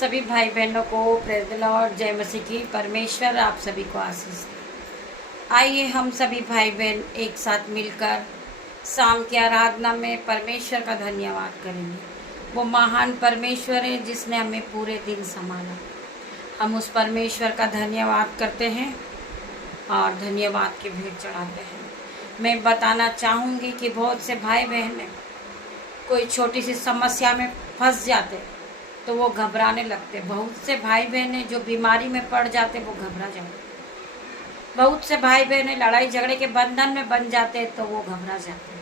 सभी भाई बहनों को प्रेज़ द लॉर्ड, जय मसीह की। परमेश्वर आप सभी को आशीष दे। आइए हम सभी भाई बहन एक साथ मिलकर शाम की आराधना में परमेश्वर का धन्यवाद करेंगे। वो महान परमेश्वर है जिसने हमें पूरे दिन संभाला। हम उस परमेश्वर का धन्यवाद करते हैं और धन्यवाद की भेंट चढ़ाते हैं। मैं बताना चाहूँगी कि बहुत से भाई बहन कोई छोटी सी समस्या में फंस जाते तो वो घबराने लगते। बहुत से भाई बहन जो बीमारी में पड़ जाते वो घबरा जाते। बहुत से भाई बहन लड़ाई झगड़े के बंधन में बन जाते तो वो घबरा जाते।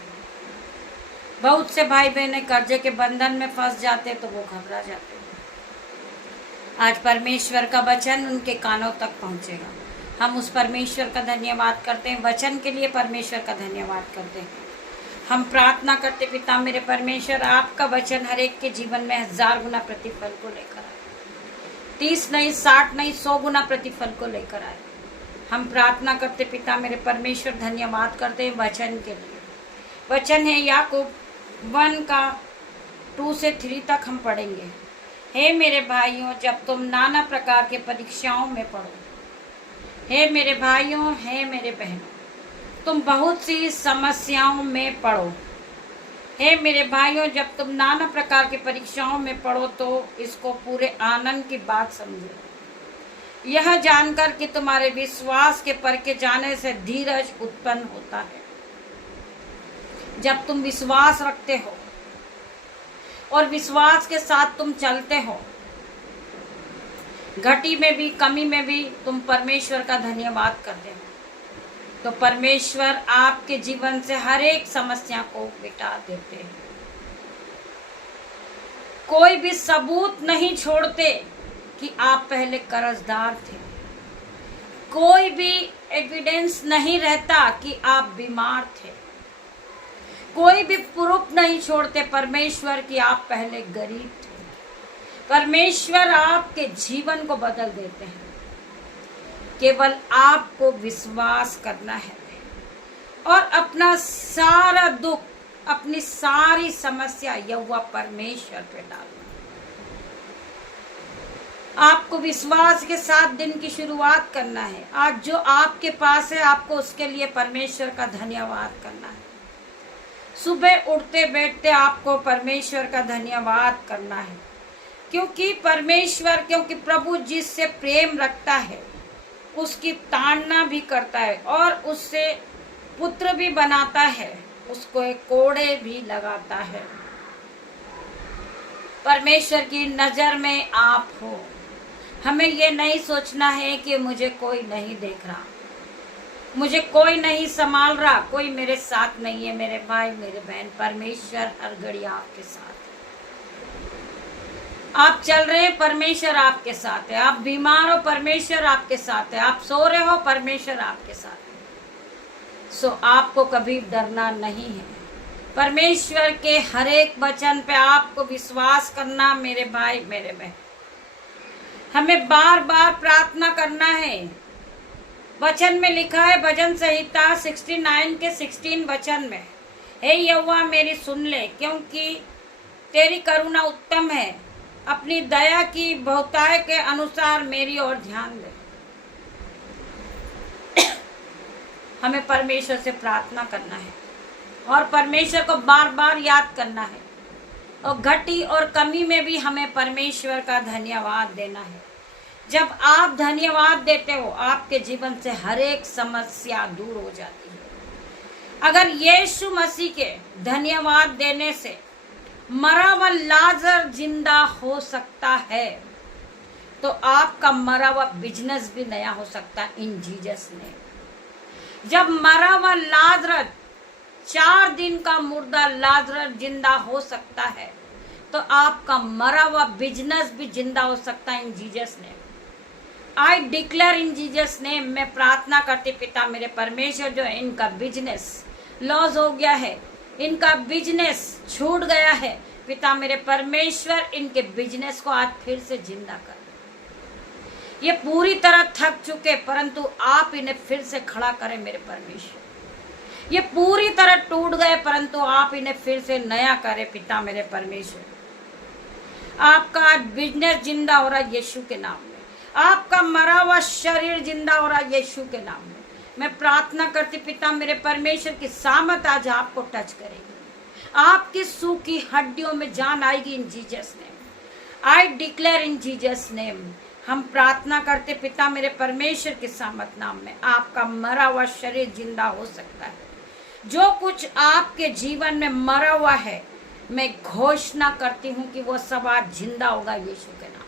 बहुत से भाई बहन कर्जे के बंधन में फंस जाते तो वो घबरा जाते। आज परमेश्वर का वचन उनके कानों तक पहुंचेगा। हम उस परमेश्वर का धन्यवाद करते हैं, वचन के लिए परमेश्वर का धन्यवाद करते हैं। हम प्रार्थना करते, पिता मेरे परमेश्वर, आपका वचन हर एक के जीवन में 1000 गुना प्रतिफल को लेकर आए। 30 नहीं, 60 नहीं, 100 गुना प्रतिफल को लेकर आए। हम प्रार्थना करते पिता मेरे परमेश्वर, धन्यवाद करते हैं वचन के लिए। वचन है याकूब 1 का 2 से 3 तक हम पढ़ेंगे। हे मेरे भाइयों, जब तुम नाना प्रकार के परीक्षाओं में पढ़ो, हे मेरे भाइयों, हे मेरे बहनों, तुम बहुत सी समस्याओं में पढ़ो। हे मेरे भाइयों, जब तुम नाना प्रकार की परीक्षाओं में पढ़ो तो इसको पूरे आनंद की बात समझो, यह जानकर कि तुम्हारे विश्वास के परखे जाने से धीरज उत्पन्न होता है। जब तुम विश्वास रखते हो और विश्वास के साथ तुम चलते हो, घटी में भी कमी में भी तुम परमेश्वर का धन्यवाद करते हो, तो परमेश्वर आपके जीवन से हर एक समस्या को मिटा देते हैं। कोई भी सबूत नहीं छोड़ते कि आप पहले कर्जदार थे। कोई भी एविडेंस नहीं रहता कि आप बीमार थे। कोई भी प्रूफ नहीं छोड़ते परमेश्वर कि आप पहले गरीब थे। परमेश्वर आपके जीवन को बदल देते हैं। केवल आपको विश्वास करना है और अपना सारा दुख, अपनी सारी समस्या यहोवा परमेश्वर पे डालना। आपको विश्वास के साथ दिन की शुरुआत करना है। आज जो आपके पास है, आपको उसके लिए परमेश्वर का धन्यवाद करना है। सुबह उठते बैठते आपको परमेश्वर का धन्यवाद करना है, क्योंकि प्रभु जिससे प्रेम रखता है उसकी ताड़ना भी करता है और उससे पुत्र भी बनाता है, उसको एक कोड़े भी लगाता है। परमेश्वर की नजर में आप हो। हमें ये नहीं सोचना है कि मुझे कोई नहीं देख रहा, मुझे कोई नहीं संभाल रहा, कोई मेरे साथ नहीं है। मेरे भाई मेरे बहन, परमेश्वर हर घड़ी आपके साथ है। आप चल रहे हैं, परमेश्वर आपके साथ है। आप बीमार हो, परमेश्वर आपके साथ है। आप सो रहे हो, परमेश्वर आपके साथ है। सो आपको कभी डरना नहीं है। परमेश्वर के हर एक वचन पे आपको विश्वास करना, मेरे भाई मेरे बहन। हमें बार बार प्रार्थना करना है। वचन में लिखा है, भजन संहिता 69 के 16 वचन में, हे यहोवा मेरी सुन ले, क्योंकि तेरी करुणा उत्तम है। अपनी दया की बहुतायत के अनुसार मेरी ओर ध्यान दे। हमें परमेश्वर से प्रार्थना करना है और परमेश्वर को बार बार याद करना है, और घटी और कमी में भी हमें परमेश्वर का धन्यवाद देना है। जब आप धन्यवाद देते हो, आपके जीवन से हर एक समस्या दूर हो जाती है। अगर यीशु मसीह के धन्यवाद देने से मरा हुआ लाजर जिंदा हो सकता है, तो आपका मरा हुआ बिजनेस भी नया हो सकता है इन जीसस ने। जब मरा हुआ लाजर, 4 दिन का मुर्दा लाजर जिंदा हो सकता है, तो आपका मरा हुआ बिजनेस भी जिंदा हो सकता है इन जीसस ने। आई डिक्लेयर इन जीसस ने, मैं प्रार्थना करती पिता मेरे परमेश्वर, जो इनका बिजनेस लॉस हो गया है, इनका बिजनेस छूट गया है, पिता मेरे परमेश्वर इनके बिजनेस को आज फिर से जिंदा कर। ये पूरी तरह थक चुके, परंतु आप इन्हें फिर से खड़ा करें मेरे परमेश्वर। ये पूरी तरह टूट गए, परंतु आप इन्हें फिर से नया करें पिता मेरे परमेश्वर। आपका आज बिजनेस जिंदा हो रहा है यीशु के नाम में। आपका मरा हुआ शरीर जिंदा हो रहा है यीशु के नाम में। मैं प्रार्थना करती पिता मेरे परमेश्वर की सामत आज आपको टच करेगी। आपकी सूखी हड्डियों में जान आएगी इन Jesus name. I declare in Jesus name. हम प्रार्थना करते पिता मेरे परमेश्वर के सामत नाम में, आपका मरा हुआ शरीर जिंदा हो सकता है। जो कुछ आपके जीवन में मरा हुआ है, मैं घोषणा करती हूँ कि वो सब आज जिंदा होगा यीशु के नाम।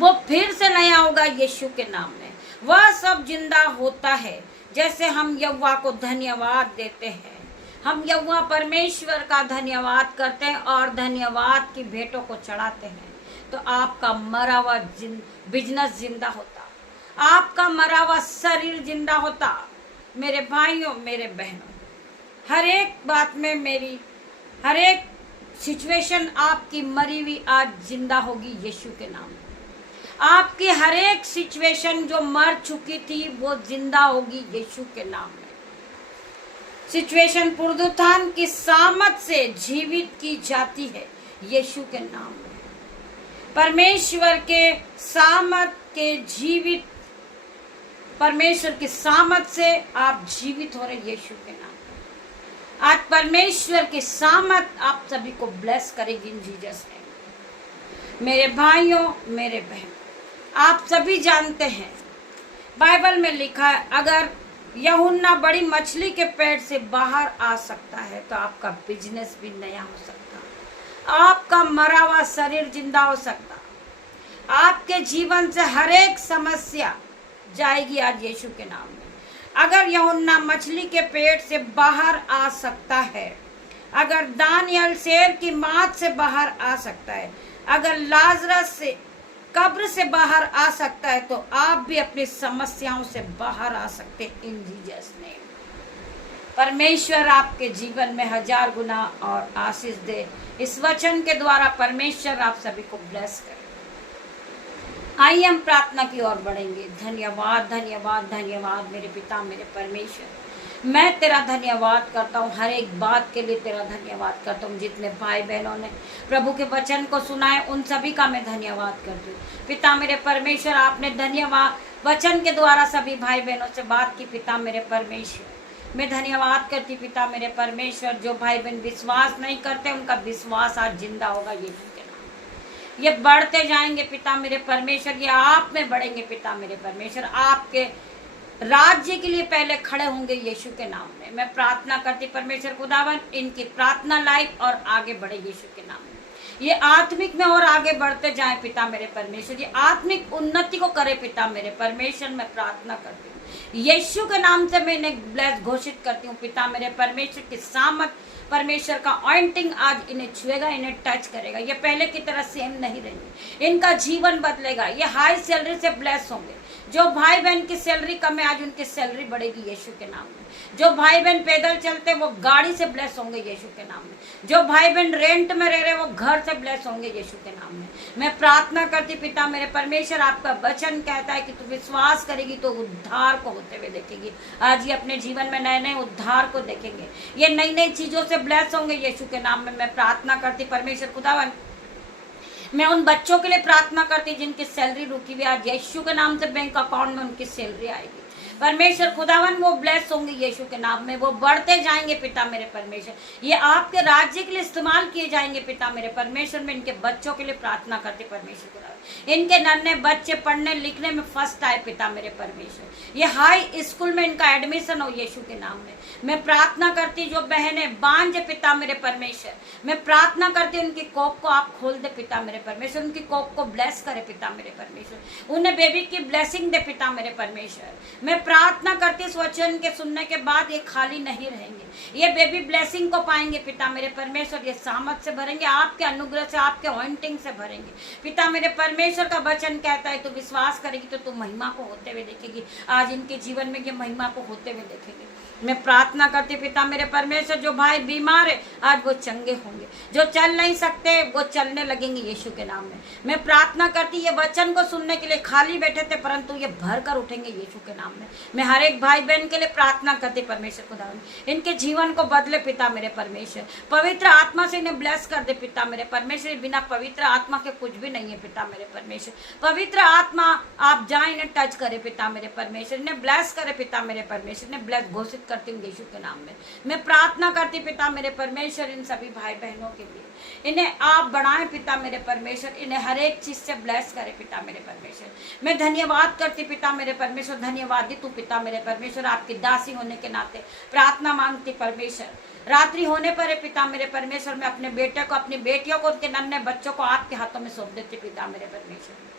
वो फिर से नया होगा यीशु के नाम में। वह सब जिंदा होता है। जैसे हम यहोवा को धन्यवाद देते हैं, हम यहोवा परमेश्वर का धन्यवाद करते हैं और धन्यवाद की भेंटों को चढ़ाते हैं, तो आपका मरा हुआ बिजनेस जिंदा होता, आपका मरा हुआ शरीर जिंदा होता। मेरे भाइयों मेरे बहनों, हर एक बात में मेरी हर एक सिचुएशन आपकी मरी हुई आज जिंदा होगी यीशु के नाम में। आपकी हर एक सिचुएशन जो मर चुकी थी वो जिंदा होगी यीशु के नाम में। सिचुएशन पुनरुत्थान की सामत से जीवित की जाती है यीशु के नाम में। परमेश्वर के सामत के जीवित, परमेश्वर की सामत से आप जीवित हो रहे यीशु के नाम में। आज परमेश्वर की सामत आप सभी को ब्लेस करेगी इन जीसस नेम। मेरे भाइयों मेरे बहन, आप सभी जानते हैं बाइबल में लिखा है, अगर यूहन्ना बड़ी मछली के पेट से बाहर आ सकता है तो आपका बिजनेस भी नया हो सकता, आपका मरा हुआ शरीर जिंदा हो सकता, आपके जीवन से हर एक समस्या जाएगी आज यीशु के नाम में। अगर यूहन्ना मछली के पेट से बाहर आ सकता है, अगर दानियल शेर की मात से बाहर आ सकता है, अगर लाजरस से कब्र से बाहर आ सकता है, तो आप भी अपनी समस्याओं से बाहर आ सकते हैं इन जीसस नेम। परमेश्वर आपके जीवन में 1000 गुना और आशीष दे। इस वचन के द्वारा परमेश्वर आप सभी को ब्लेस करे। आइए हम प्रार्थना की ओर बढ़ेंगे। धन्यवाद धन्यवाद धन्यवाद मेरे पिता मेरे परमेश्वर, मैं तेरा धन्यवाद करता हूँ, हर एक बात के लिए तेरा धन्यवाद करता हूँ। जितने भाई बहनों ने प्रभु के वचन को सुना है उन सभी का मैं धन्यवाद करती हूँ। पिता मेरे परमेश्वर, आपने धन्यवाद वचन के द्वारा सभी भाई बहनों से बात की। पिता मेरे परमेश्वर, मैं धन्यवाद करती पिता मेरे परमेश्वर, जो भाई बहन विश्वास नहीं करते उनका विश्वास आज जिंदा होगा यीशु के नाम। ये बढ़ते जाएंगे पिता मेरे परमेश्वर, ये आप में बढ़ेंगे पिता मेरे परमेश्वर, आपके राज्य के लिए पहले खड़े होंगे यीशु के नाम में। मैं प्रार्थना करती परमेश्वर खुदावन, इनकी प्रार्थना लाइफ और आगे बढ़े यीशु के नाम में। ये आत्मिक में और आगे बढ़ते जाएं पिता मेरे परमेश्वर, ये आत्मिक उन्नति को करे पिता मेरे परमेश्वर। मैं प्रार्थना करती हूँ यीशु के नाम से, मैं इन्हें ब्लेस घोषित करती हूँ पिता मेरे परमेश्वर की सामत परमेश्वर का ऑइंटिंग आज इन्हें छुएगा, इन्हें टच करेगा। ये पहले की तरह सेम नहीं रहेंगे, इनका जीवन बदलेगा। ये हाई सैलरी से ब्लेस होंगे। जो भाई बहन की सैलरी कम है आज उनकी सैलरी बढ़ेगी यीशु के नाम में। जो भाई बहन पैदल चलते वो गाड़ी से ब्लेस होंगे यीशु के नाम में। जो भाई बहन रेंट में रह रहे वो घर से ब्लेस होंगे यीशु के नाम में। मैं प्रार्थना करती पिता मेरे परमेश्वर, आपका वचन कहता है कि तू विश्वास करेगी तो उद्धार को होते हुए देखेगी। आज ये अपने जीवन में नए नए उद्धार को देखेंगे, ये नई नई चीजों से ब्लेस होंगे यीशु के नाम में। मैं प्रार्थना करती परमेश्वर खुदावन, मैं उन बच्चों के लिए प्रार्थना करती जिनकी सैलरी रुकी हुई, आज यीशु के नाम से बैंक अकाउंट में उनकी सैलरी आएगी। परमेश्वर खुदावन वो ब्लेस होंगे यीशु के नाम में, वो बढ़ते जाएंगे पिता मेरे परमेश्वर। ये आपके राज्य के लिए इस्तेमाल किए जाएंगे पिता मेरे परमेश्वर। में इनके बच्चों के लिए प्रार्थना करती परमेश्वर खुदावन, इनके नन्हे बच्चे पढ़ने लिखने में फर्स्ट आए पिता मेरे परमेश्वर। ये हाई स्कूल में इनका एडमिशन हो यीशु के नाम में। मैं प्रार्थना करती जो बहनें बांझ पिता मेरे परमेश्वर, मैं प्रार्थना करती उनकी कोख को आप खोल दे पिता मेरे परमेश्वर, उनकी कोख को ब्लेस करे पिता मेरे परमेश्वर, उन्हें बेबी की ब्लेसिंग दे पिता मेरे परमेश्वर। मैं प्रार्थना करती इस वचन के सुनने के बाद ये खाली नहीं रहेंगे, ये बेबी ब्लेसिंग को पाएंगे पिता मेरे परमेश्वर। ये सामर्थ से भरेंगे, आपके अनुग्रह से, आपके ऑइंटिंग से भरेंगे पिता मेरे परमेश्वर। का वचन कहता है तू विश्वास करेगी तो तू महिमा को होते हुए देखेगी। आज इनके जीवन में ये महिमा को होते हुए देखेंगे मैं प्रार्थना करती पिता मेरे परमेश्वर, जो भाई बीमार है आज वो चंगे होंगे, जो चल नहीं सकते वो चलने लगेंगे यीशु के नाम में। मैं प्रार्थना करती ये वचन को सुनने के लिए खाली बैठे थे परंतु ये भर कर उठेंगे यीशु के नाम में। मैं हर एक भाई बहन के लिए प्रार्थना करती परमेश्वर खुदा, इनके जीवन को बदले पिता मेरे परमेश्वर, पवित्र आत्मा से इन्हें ब्लेस कर दे पिता मेरे परमेश्वर। बिना पवित्र आत्मा के कुछ भी नहीं है पिता मेरे परमेश्वर। पवित्र आत्मा आप जाए इन्हें टच करे पिता मेरे परमेश्वर, इन्हें ब्लेस करे पिता मेरे परमेश्वर, इन्हें ब्लेस घोषित करती हूँ यीशु के नाम में। मैं प्रार्थना करती पिता मेरे परमेश्वर इन सभी भाई बहनों के लिए, इन्हें आप बढ़ाएं पिता मेरे परमेश्वर, इन्हें हर एक चीज से ब्लेस करे पिता मेरे परमेश्वर। मैं धन्यवाद करती पिता मेरे परमेश्वर, धन्यवादी तू पिता मेरे परमेश्वर। आपकी दासी होने के नाते प्रार्थना मांगती परमेश्वर, रात्रि होने पर है पिता मेरे परमेश्वर, मैं अपने बेटे को, अपनी बेटियों को, उनके नन्हे बच्चों को आपके हाथों में सौंप देती पिता मेरे परमेश्वर।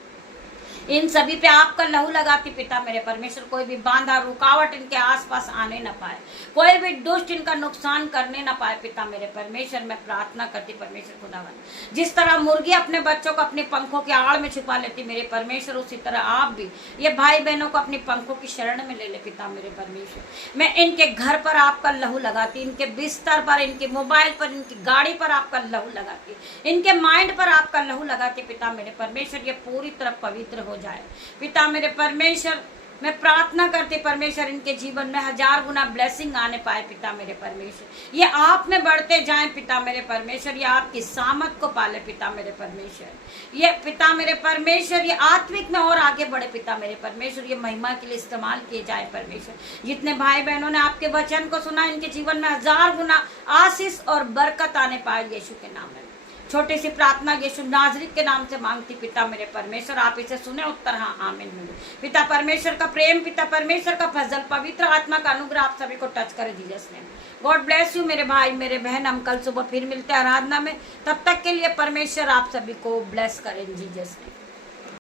इन सभी पे आपका लहू लगाती पिता मेरे परमेश्वर, कोई भी बांधा रुकावट इनके आसपास आने न पाए, कोई भी दुष्ट इनका नुकसान करने न पाए पिता मेरे परमेश्वर। मैं प्रार्थना करती परमेश्वर खुदावन, जिस तरह मुर्गी अपने बच्चों को अपने पंखों की आड़ में छुपा लेती मेरे परमेश्वर, उसी तरह आप भी ये भाई बहनों को अपनी पंखों की शरण में ले ले पिता मेरे परमेश्वर। मैं इनके घर पर आपका लहू लगाती, इनके बिस्तर पर, इनके मोबाइल पर, इनकी गाड़ी पर आपका लहू लगाती, इनके माइंड पर आपका लहू लगाती पिता मेरे परमेश्वर। ये पूरी तरह पवित्र हो जाए पिता मेरे परमेश्वर। मैं प्रार्थना करती परमेश्वर इनके जीवन में 1000 गुना ब्लेसिंग आने पाए पिता मेरे परमेश्वर। ये आप में बढ़ते जाएं पिता मेरे परमेश्वर, ये आपकी सामत को पाले पिता मेरे परमेश्वर। ये पिता मेरे परमेश्वर ये आत्मिक में और आगे बढ़े पिता मेरे परमेश्वर, ये महिमा के लिए इस्तेमाल किए जाए परमेश्वर। जितने भाई बहनों ने आपके वचन को सुना इनके जीवन में 1000 गुना आशीष और बरकत आने पाए यीशु के नाम में। छोटी सी प्रार्थना यीशु नाजरीत के नाम से मांगती पिता मेरे परमेश्वर, आप इसे सुने, उत्तर हाँ आमीन मिले। पिता परमेश्वर का प्रेम, पिता परमेश्वर का फजल, पवित्र आत्मा का अनुग्रह आप सभी को टच करे Jesus name. God bless you मेरे भाई मेरे बहन। हम कल सुबह फिर मिलते हैं आराधना में, तब तक के लिए परमेश्वर आप सभी को ब्लेस करें जीसस नेम।